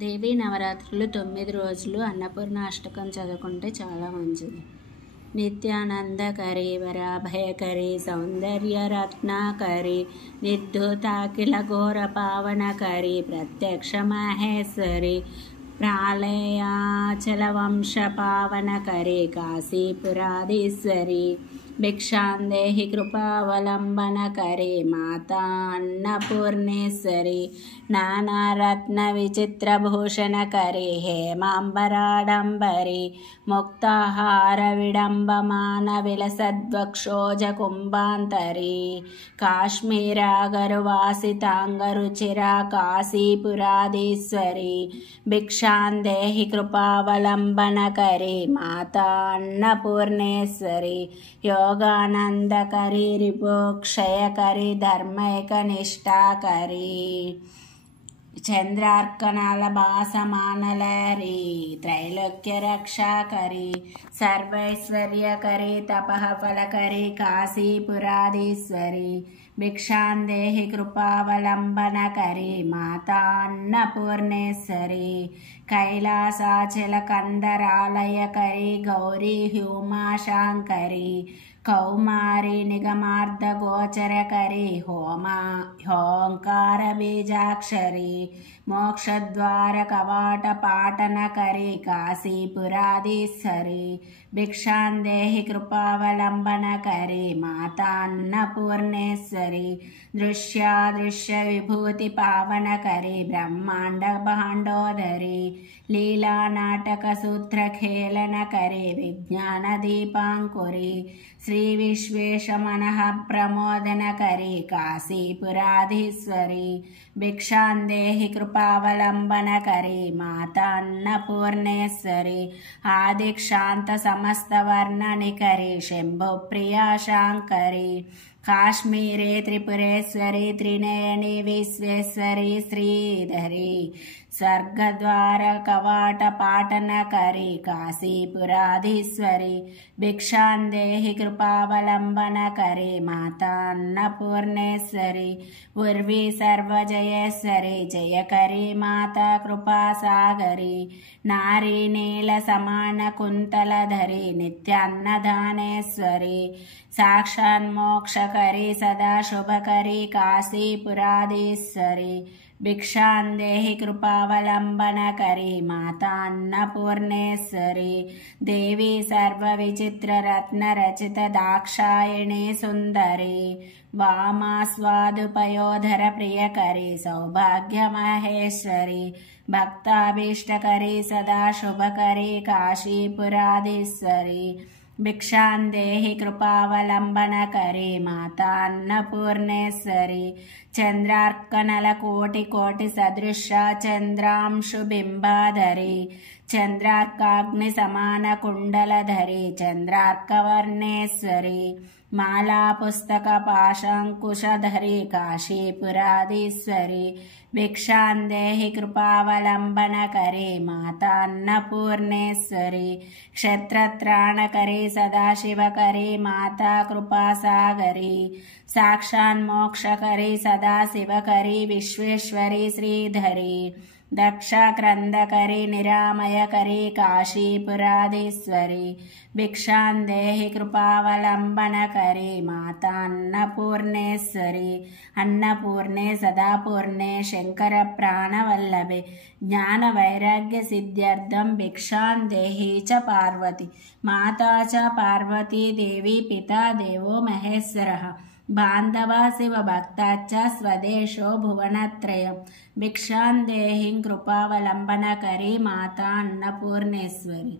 దేవీ నవరాత్రులు 9 రోజులు అన్నపూర్ణ అష్టకం చదువుకుంటే చాలా మంచిది. నిత్యానందకరి వరాభయకరి సౌందర్యరత్నాకరి నిర్ధూతాఖిల ఘోర పావనకరి ప్రత్యక్ష మహేశ్వరి ప్రాళయాచల వంశ పావనకరి కాశీపురాధీశ్వరి భిక్షాందేహి కృపావలంబనకరి మాతా అన్నపూర్ణేశ్వరి నానారత్న విచిత్రభూషణకరి హేమాంబరాడంబరి ముక్తాహార విడంబమాన విలసద్వక్షోజ కుంభాంతరి కాశ్మీరాగరువాసితాంగరుచిరా కాశీపురాధీశ్వరి భిక్షాందేహి కృపావలంబనకరి మాతా అన్నపూర్ణేశ్వరి యోగానందకరి రిపోక్షయకరి ధర్మైకనిష్టాకరి చంద్రార్కనాల భాసమానలరి త్రైలోక్య రక్షాకరి సర్వైశ్వర్యకరి తపఃఫలకరి కాశీపురాధీశ్వరి భిక్షాందేహి కృపావలంబనకరి మాతా అన్నపూర్ణేశ్వరి కైలాసాచల కందరాలయకరి గౌరీ హ్యూమాశాంకరి కౌమారి నిగమార్ధగోచరకరి హోంకార బీజాక్షరి మోక్షద్వార కవాట పాటనకరి కాశీపురాధీశ్వరి భిక్షాందేహి కృపావలంబనకరి మాతా అన్నపూర్ణేశ్వరి దృశ్యాదృశ్య విభూతి పావనకరి బ్రహ్మాండ భాండోదరి లీలా నాటక సూత్రఖేళనకరి విజ్ఞాన దీపాంకురి శ్రీ విశ్వేశ మనః ప్రమోదనకరి కాశీపురాధీశ్వరి భిక్షాందేహి కృపావలంబనకరి మాతా అన్నపూర్ణేశ్వరి ఆదిక్షాంత సమస్త వర్ణనికరి శంభుప్రియాశాంకరి కాశ్మీరే త్రిపురేశ్వరి త్రినయని విశ్వేశ్వరి శ్రీధరి స్వర్గద్వార కవాట పాటనకరి కాశీపురాధీశ్వరి భిక్షాందేహి కృపావలంబనకరి మాతా అన్నపూర్ణేశ్వరి ఉర్వి సర్వజయేశ్వరి జయకరి మాతా కృపాసాగరి నారీ నీల సమాన కుంతలధరి నిత్యాన్నదానేశ్వరి సాక్షాన్మోక్షకరి సదా శుభకరి కాశీపురాధీశ్వరి భిక్షాందేహి కృపావలంబనకరి మాతా అన్నపూర్ణేశ్వరి దేవి సర్వ విచిత్ర రత్న రచిత దాక్షాయణి సుందరి వామాస్వాదుపయోధర ప్రియకరి సౌభాగ్య మహేశ్వరి భక్తాభీష్టకరి సదా శుభకరి కాశీపురాధీశ్వరి భిక్షాందేహి కృపావలంబనకరి మాతా అన్నపూర్ణేశ్వరి చంద్రార్కనల కోటి కోటి సదృశ చంద్రాంశు బింబాధరి చంద్రార్కాగ్ని సమాన కుండలధరి చంద్రార్కవర్ణేశ్వరి మాలా పుస్తక పాశాంకుశధరి కాశీపురాధీశ్వరి భిక్షాందేహి కృపావలంబనకరి మాతా అన్నపూర్ణేశ్వరి క్షత్రత్రాణకరి సదాశివకరి మాతా కృపాసాగరి సాక్షాన్మోక్షకరి సదాశివకరి విశ్వేశ్వరి శ్రీధరి దక్షక్రందకరి నిరామయకరి కాశీపురాధీశ్వరి భిక్షాందేహి కృపావలంబనకరి మాతా అన్నపూర్ణేశ్వరి అన్నపూర్ణే సదాపూర్ణే శంకర ప్రాణవల్లభే జ్ఞాన వైరాగ్య సిద్ధ్యర్థం భిక్షాందేహి చ పార్వతి మాతా చ పార్వతీ దేవి పితా దేవో మహేశ్వరః బాంధవా శివభక్తాచ్చ స్వదేశో భువనత్రయం భిక్షాందేహిం కృపావలంబనకరి మాతా అన్నపూర్ణేశ్వరి.